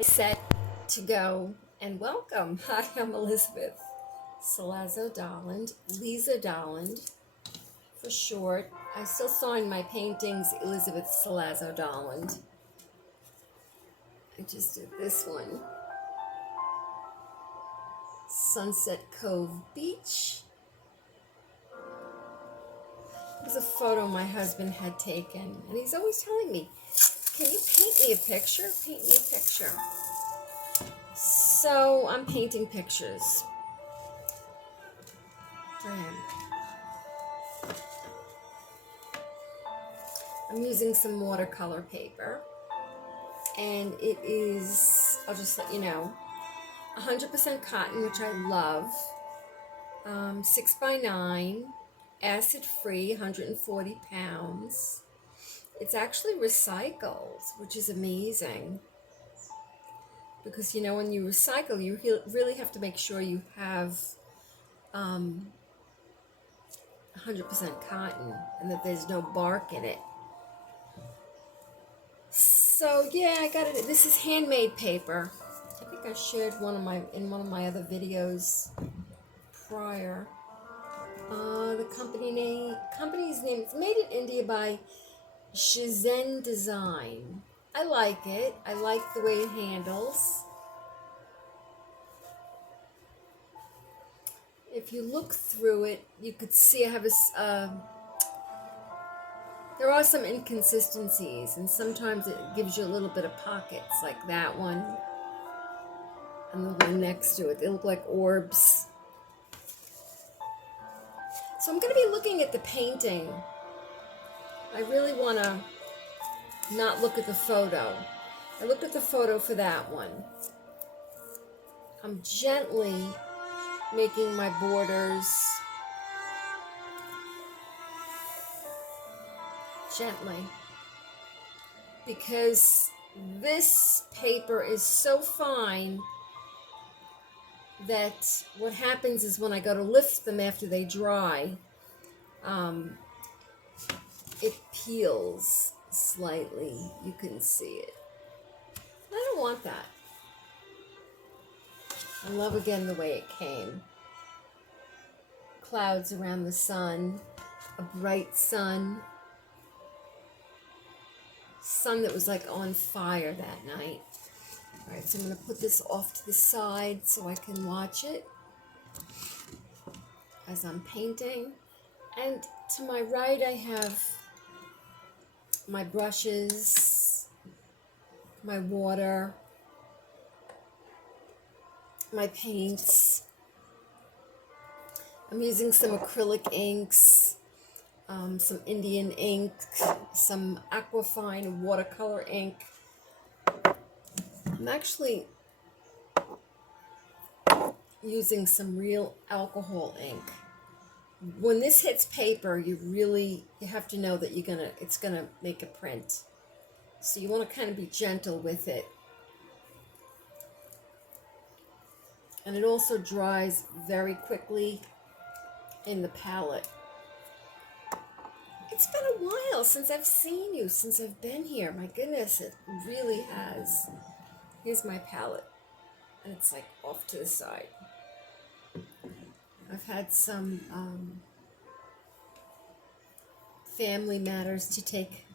Set to go and welcome. Hi, I'm Elizabeth Salazzo Dolland, Lisa Dolland for short. I still sign my paintings Elizabeth Salazzo Dolland. I just did this one, Sunset Cove Beach. It was a photo my husband had taken, and he's always telling me, can you paint me a picture? Paint me a picture. So I'm painting pictures for him. I'm using some watercolor paper, and it is, I'll just let you know, 100% cotton, which I love, 6x9, acid-free, 140 pounds. It's actually recycled, which is amazing, because when you recycle, you really have to make sure you have 100% cotton and that there's no bark in it. So yeah, I got it. This is handmade paper. I think I shared in one of my other videos prior. The company's name, it's made in India by Shizen Design. I like it. I like the way it handles. If you look through it, you could see I have there are some inconsistencies, and sometimes it gives you a little bit of pockets, like that one and the one next to it. They look like orbs. So I'm going to be looking at the painting. I really want to not look at the photo. I looked at the photo for that one. I'm gently making my borders. Gently. Because this paper is so fine that what happens is when I go to lift them after they dry, it peels slightly. You can see it. I don't want that. I love again the way it came. Clouds around the sun, a bright sun. Sun that was like on fire that night. All right, so I'm going to put this off to the side so I can watch it as I'm painting. And to my right, I have my brushes, my water, my paints. I'm using some acrylic inks, some Indian ink, some Aquafine watercolor ink. I'm actually using some real alcohol ink. When this hits paper, you have to know that it's gonna make a print. So you want to kind of be gentle with it. And it also dries very quickly in the palette. It's been a while since I've seen you, since I've been here. My goodness, it really has. Here's my palette, and it's like off to the side. I've had some family matters to take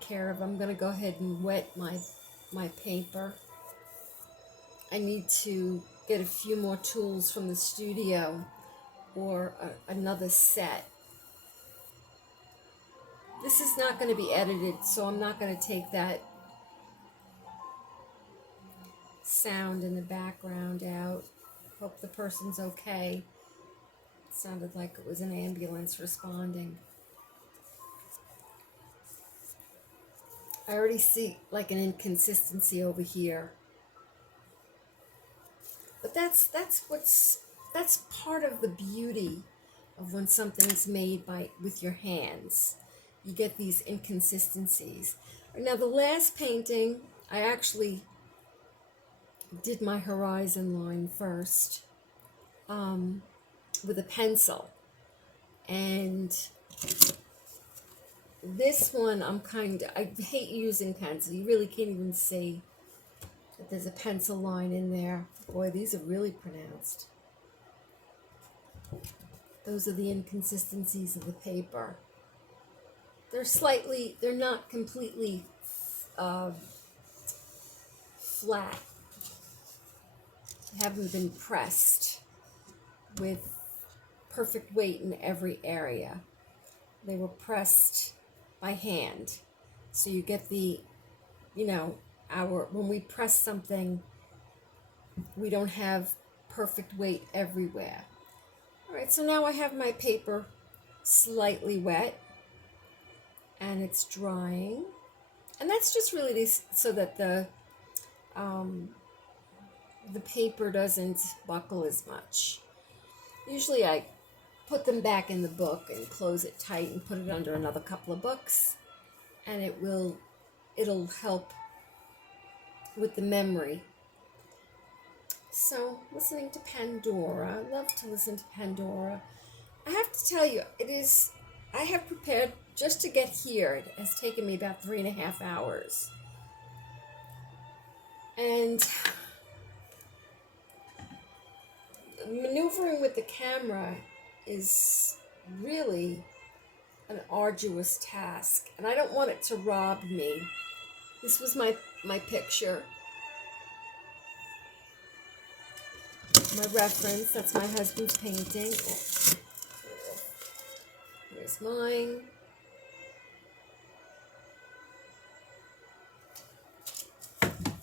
care of. I'm going to go ahead and wet my paper. I need to get a few more tools from the studio or another set. This is not going to be edited, so I'm not going to take that sound in the background out. Hope the person's okay. It sounded like it was an ambulance responding. I already see like an inconsistency over here. But that's part of the beauty of when something's made with your hands. You get these inconsistencies. Now the last painting, I actually did my horizon line first with a pencil. And this one I hate using pencil. You really can't even see. But there's a pencil line in there. Boy, these are really pronounced. Those are the inconsistencies of the paper. They're not completely flat. They haven't been pressed with perfect weight in every area. They were pressed by hand. So you get the, when we press something, we don't have perfect weight everywhere. All right, so now I have my paper slightly wet and it's drying. And that's just really so that the paper doesn't buckle as much. Usually I put them back in the book and close it tight and put it under another couple of books, and it'll help with the memory. So, listening to Pandora. I love to listen to Pandora. I have to tell you, I have prepared just to get here. It has taken me about 3.5 hours. And maneuvering with the camera is really an arduous task, and I don't want it to rob me. This was my picture, my reference. That's my husband's painting. Here's mine.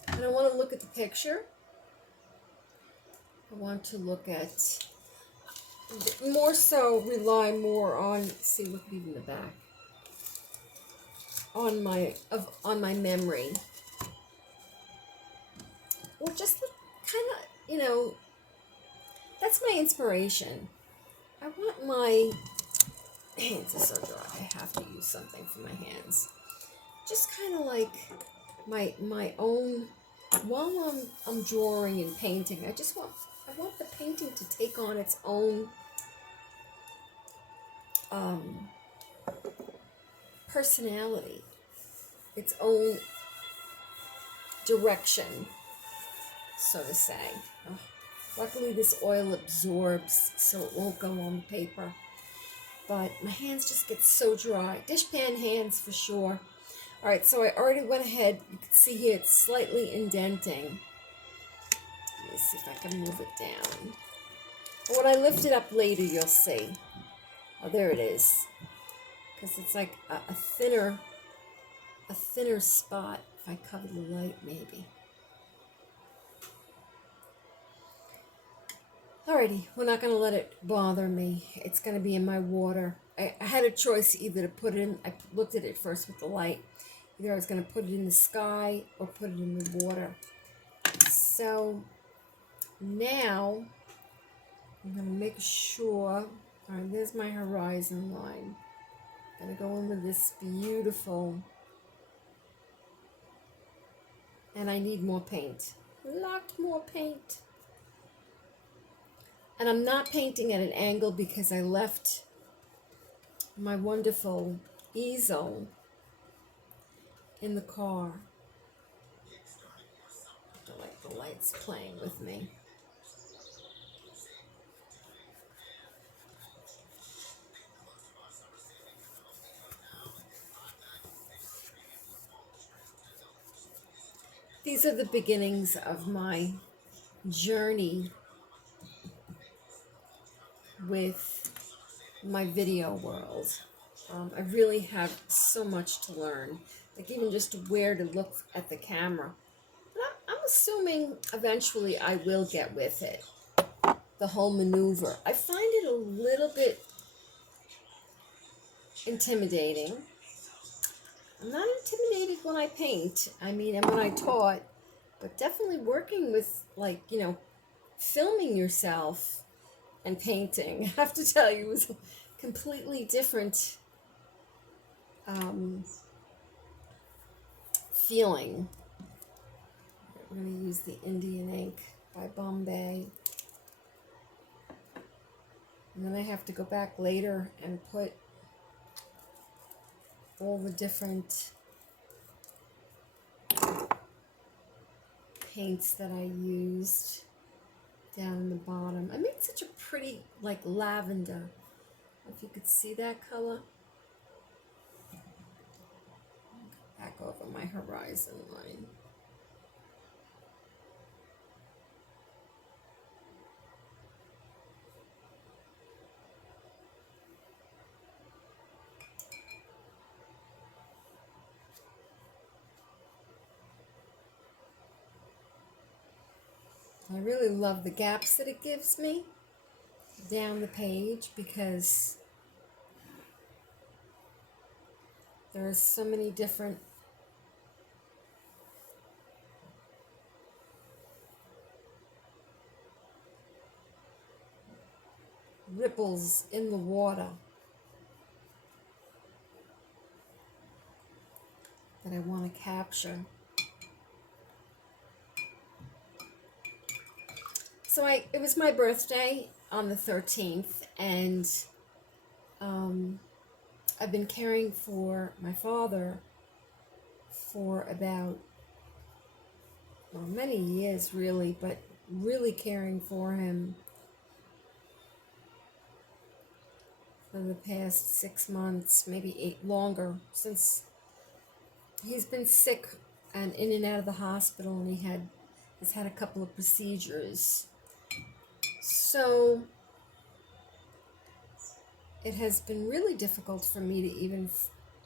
And I want to look at the picture. I want to look at, rely more on, see, look even the back, on my memory. Or just kind of, that's my inspiration. I want my hands are so dry. I have to use something for my hands. Just kind of like my own, while I'm drawing and painting, I want the painting to take on its own personality, its own direction, so to say. Oh, luckily this oil absorbs so it won't go on the paper, but my hands just get so dry. Dishpan hands for sure. All right, so I already went ahead. You can see here it's slightly indenting. Let me see if I can move it down. And when I lift it up later, you'll see. Oh, there it is. Because it's like a thinner spot. If I cover the light, maybe. Alrighty, we're not going to let it bother me. It's going to be in my water. I had a choice either to put it in, I looked at it first with the light. Either I was going to put it in the sky or put it in the water. So now I'm going to make sure, all right, there's my horizon line. I'm going to go in with this beautiful, and I need more paint. A lot more paint. And I'm not painting at an angle because I left my wonderful easel in the car. I don't like the lights playing with me. These are the beginnings of my journey with my video world. I really have so much to learn, like even just where to look at the camera. But I'm assuming eventually I will get with it, the whole maneuver. I find it a little bit intimidating. I'm not intimidated when I paint, and when I taught, but definitely working with, filming yourself and painting, I have to tell you, was a completely different feeling. We're going to use the Indian ink by Bombay. And then I have to go back later and put all the different paints that I used down in the bottom. I made such a pretty, like, lavender. If you could see that color. Back over my horizon line. I really love the gaps that it gives me down the page because there are so many different ripples in the water that I want to capture. So it was my birthday on the 13th, and I've been caring for my father for about, well, many years really, but really caring for him for the past 6 months, maybe 8 longer, since he's been sick and in and out of the hospital, and has had a couple of procedures. So it has been really difficult for me to even,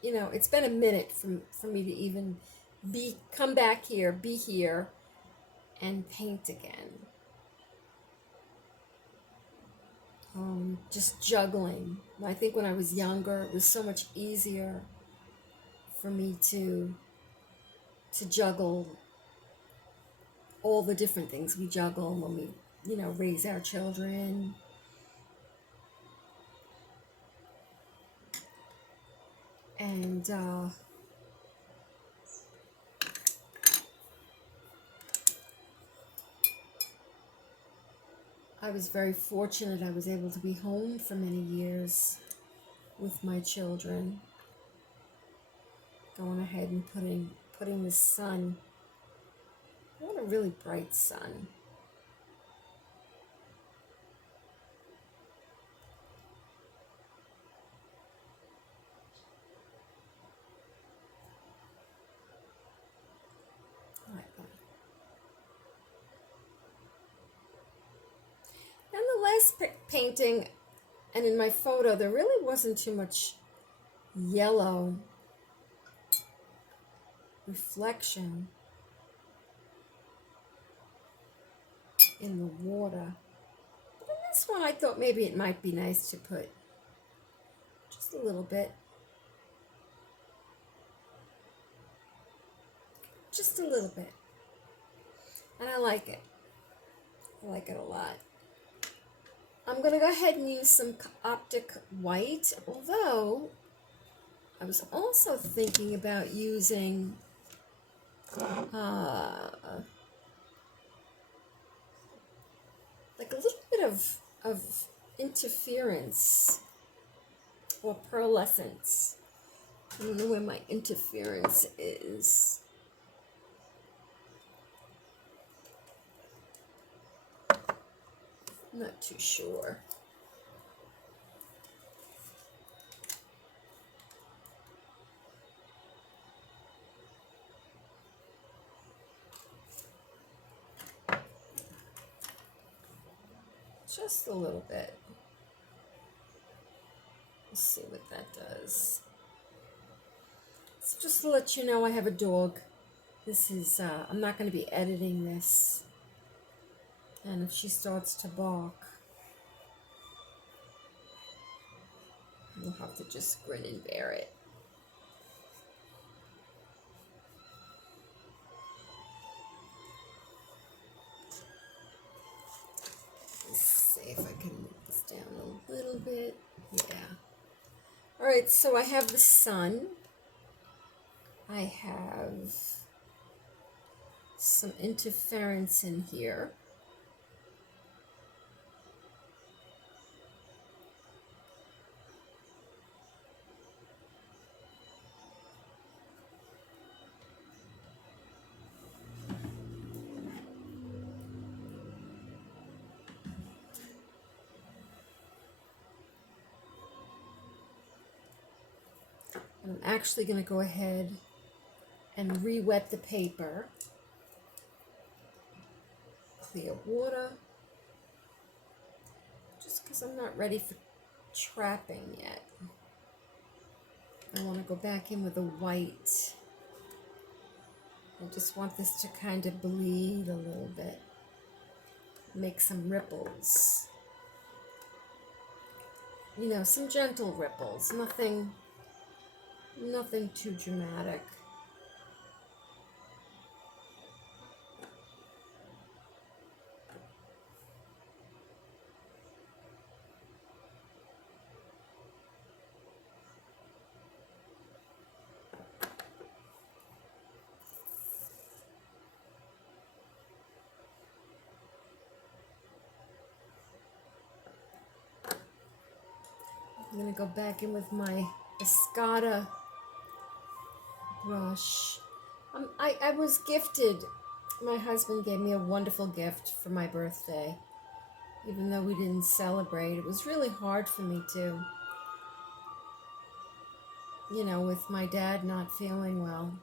it's been a minute for me to even come back here, be here, and paint again. Just juggling. I think when I was younger, it was so much easier for me to juggle all the different things we juggle when we, raise our children. And I was very fortunate. I was able to be home for many years with my children, going ahead and putting the sun. I want a really bright sun. Like that. And the last painting, and in my photo, there really wasn't too much yellow reflection in the water. But in this one, I thought maybe it might be nice to put just a little bit. Just a little bit. And I like it. I like it a lot. I'm going to go ahead and use some optic white, although I was also thinking about using like a little bit of interference or pearlescence. I don't know where my interference is. I'm not too sure. Just a little bit. Let's see what that does. So just to let you know, I have a dog. This is, I'm not going to be editing this. And if she starts to bark, you'll have to just grin and bear it. Let's see if I can move this down a little bit. Yeah. All right, so I have the sun. I have some interference in here. And I'm actually going to go ahead and re-wet the paper. Clear water. Just because I'm not ready for trapping yet. I want to go back in with the white. I just want this to kind of bleed a little bit. Make some ripples. You know, some gentle ripples. Nothing too dramatic. I'm going to go back in with my Escada brush. I was gifted, my husband gave me a wonderful gift for my birthday. Even though we didn't celebrate, it was really hard for me to, you know, with my dad not feeling well.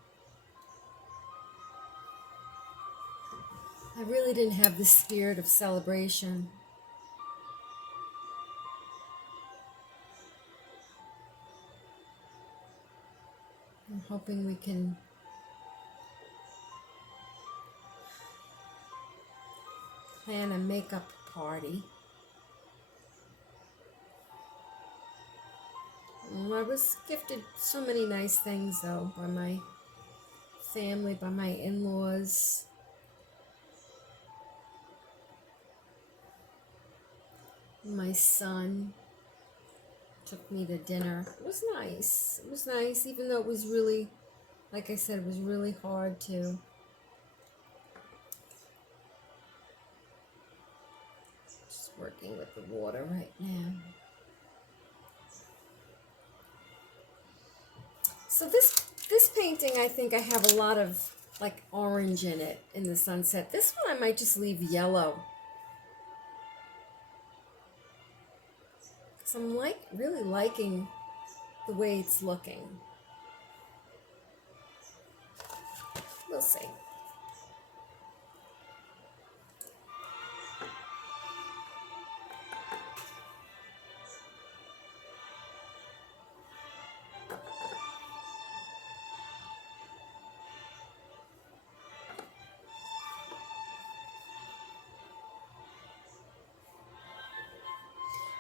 I really didn't have the spirit of celebration. I'm hoping we can plan a makeup party. I was gifted so many nice things, though, by my family, by my in-laws. My son took me to dinner. It was nice. It was nice, even though it was really, like I said, it was really hard to. Just working with the water right now. So this painting, I think I have a lot of like orange in it in the sunset. This one I might just leave yellow. Because I'm really liking the way it's looking. We'll see.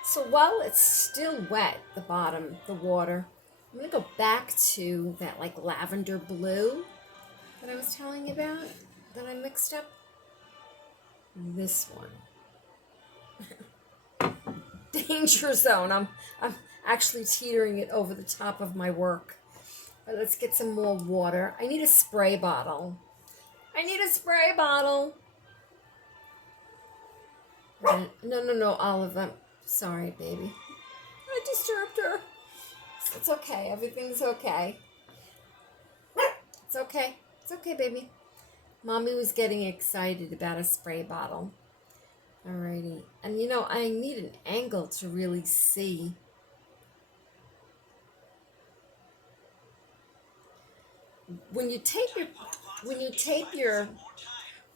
So while it's still wet, the bottom, the water, I'm going to go back to that like lavender blue that I was telling you about, that I mixed up. This one. Danger zone. I'm actually teetering it over the top of my work. But let's get some more water. I need a spray bottle. I need a spray bottle. No, Olive. Sorry, baby. I disturbed her. It's okay. Everything's okay. It's okay. It's okay, baby. Mommy was getting excited about a spray bottle. Alrighty. And you know, I need an angle to really see. When you tape your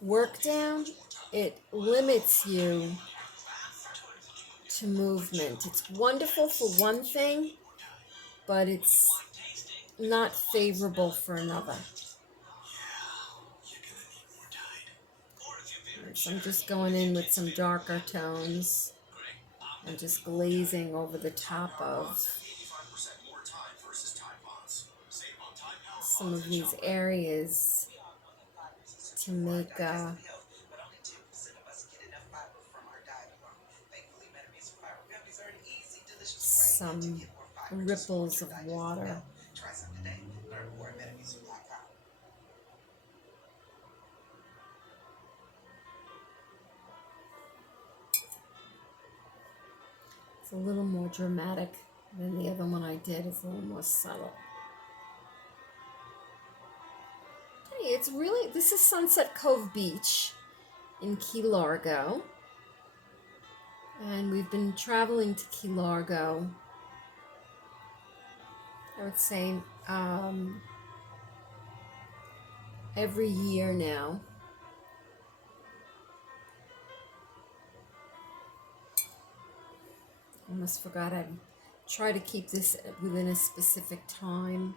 work down, it limits you to movement. It's wonderful for one thing, but it's not favorable for another. So I'm just going in with some darker tones and just glazing over the top of some of these areas to make some ripples of water. It's a little more dramatic than the other one I did. It's a little more subtle. Hey, it's really, this is Sunset Cove Beach in Key Largo. And we've been traveling to Key Largo I would say every year now. Almost forgot I'd try to keep this within a specific time.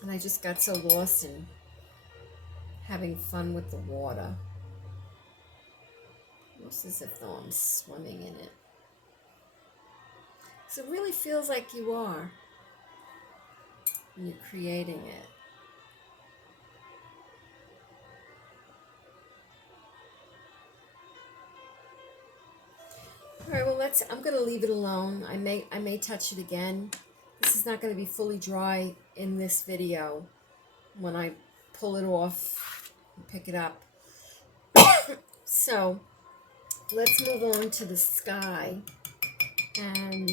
And I just got so lost in having fun with the water. Almost as if though I'm swimming in it. So it really feels like you are when you're creating it. All right, well I'm gonna leave it alone. I may touch it again. This is not gonna be fully dry in this video when I pull it off and pick it up. So let's move on to the sky, and I'm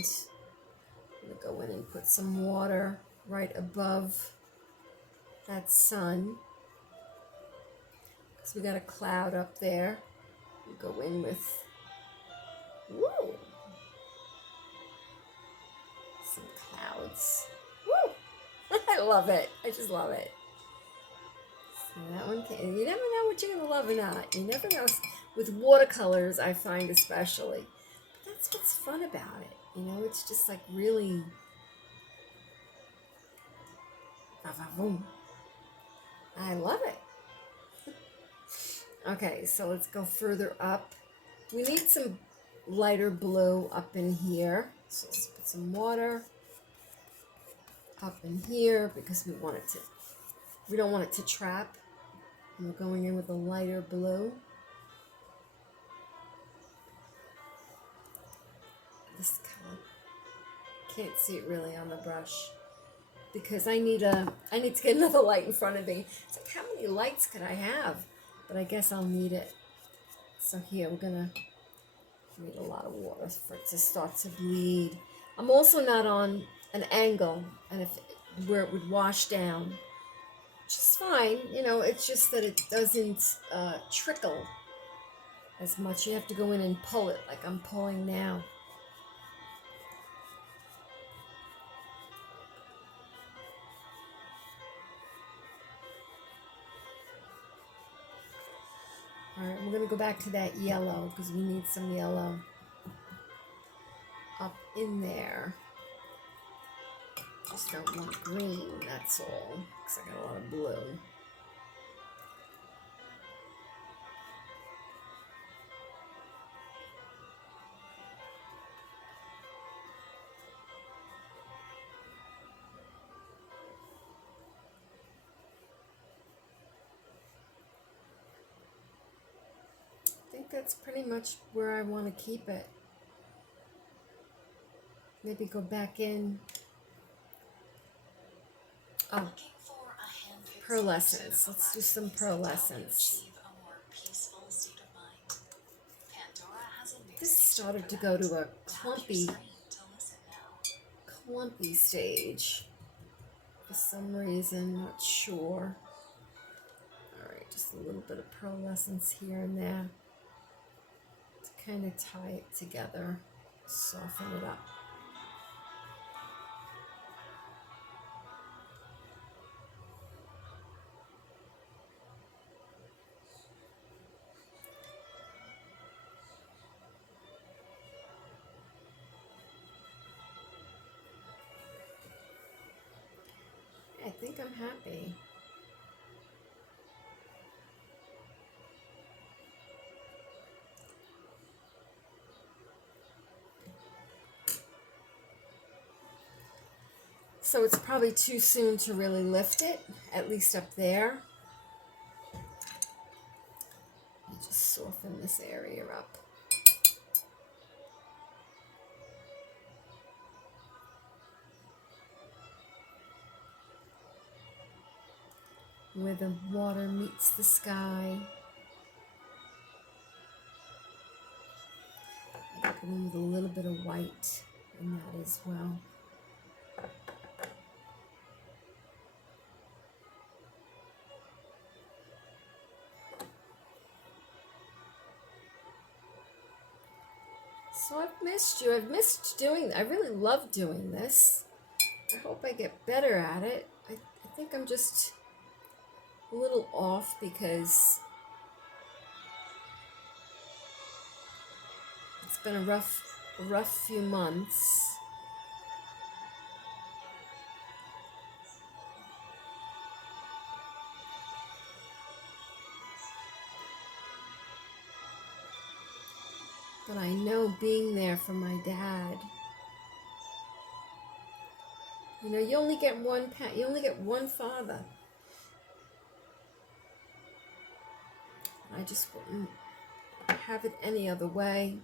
gonna go in and put some water right above that sun, because we got a cloud up there. We go in with woo, some clouds. Woo! I love it. I just love it. So that one came. You never know what you're gonna love or not. You never know. With watercolors, I find especially. But that's what's fun about it. You know, it's just like really. I love it. Okay, so let's go further up. We need some lighter blue up in here. So let's put some water up in here because we don't want it to trap. And we're going in with a lighter blue. This color. Can't see it really on the brush because I need to get another light in front of me. It's like, how many lights could I have? But I guess I'll need it. So here, we're gonna need a lot of water for it to start to bleed. I'm also not on an angle, and where it would wash down, which is fine. You know, it's just that it doesn't trickle as much. You have to go in and pull it like I'm pulling now. All right, we're going to go back to that yellow because we need some yellow up in there. Just don't want green, that's all, because I got a lot of blue. I think that's pretty much where I want to keep it. Maybe go back in. Oh, pearlescence. Let's do some pearlescence. This started to go to a clumpy stage for some reason, not sure. All right, just a little bit of pearlescence here and there to kind of tie it together, soften it up. I think I'm happy. So it's probably too soon to really lift it, at least up there. Just soften this area up. Where the water meets the sky. I go in with a little bit of white in that as well. So I've missed you. I've missed doing, I really love doing this. I hope I get better at it. I think I'm just a little off because it's been a rough few months. But I know being there for my dad. You know, you only get one father. I just wouldn't have it any other way.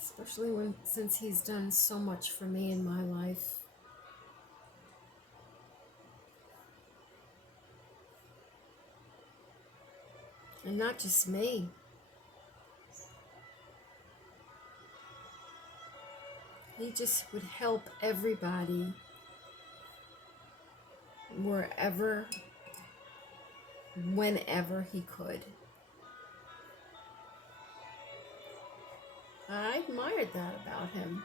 Especially since he's done so much for me in my life. And not just me. He just would help everybody wherever, whenever he could. I admired that about him.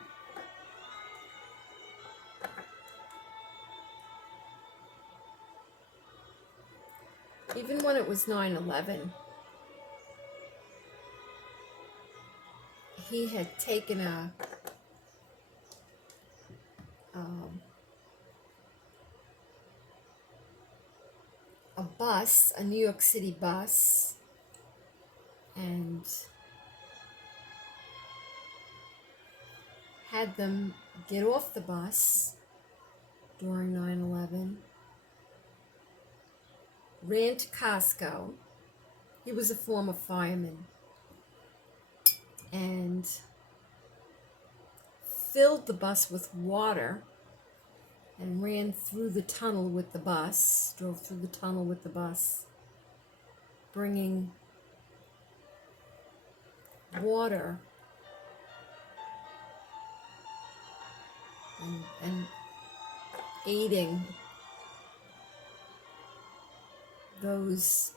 Even when it was 9/11, he had taken a bus, a New York City bus, and had them get off the bus during 9/11, ran to Costco. He was a former fireman, and filled the bus with water and ran through the tunnel with the bus, drove through the tunnel with the bus, bringing water and aiding those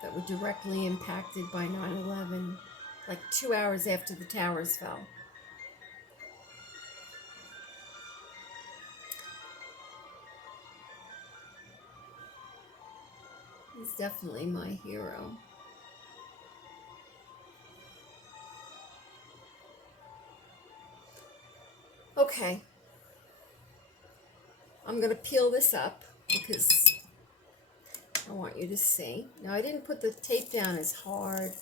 that were directly impacted by 9/11, like 2 hours after the towers fell. He's definitely my hero. Okay, I'm going to peel this up because I want you to see. Now, I didn't put the tape down as hard,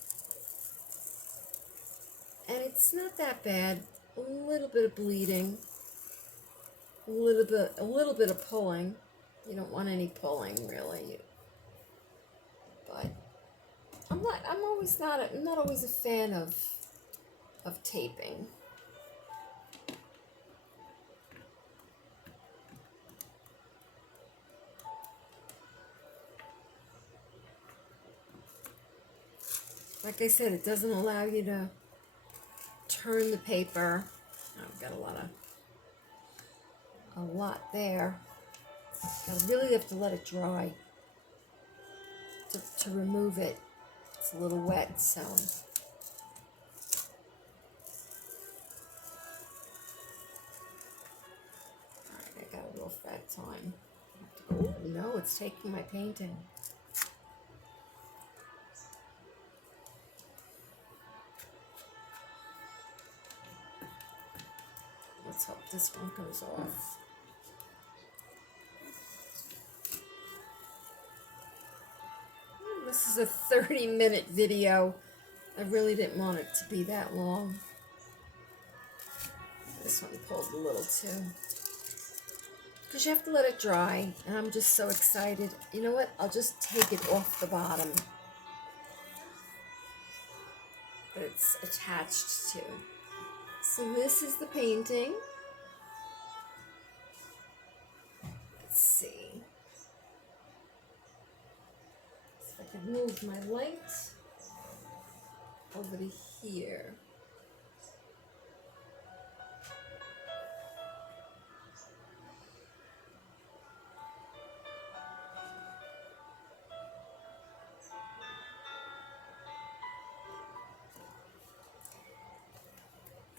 and it's not that bad. A little bit of bleeding, a little bit of pulling. You don't want any pulling, really. But I'm not always a fan of taping. Like I said, it doesn't allow you to turn the paper. I've got a lot there. I really have to let it dry to remove it. It's a little wet, so. Alright, I got it off that time. Oh, no, it's taking my painting. Let's hope this one goes off. This is a 30-minute video. I really didn't want it to be that long. This one pulled a little too. Because you have to let it dry, and I'm just so excited. You know what? I'll just take it off the bottom that it's attached to. So this is the painting. Let's see. If I could move my light over to here.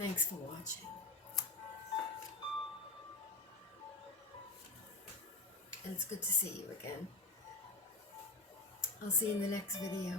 Thanks for watching. And it's good to see you again. I'll see you in the next video.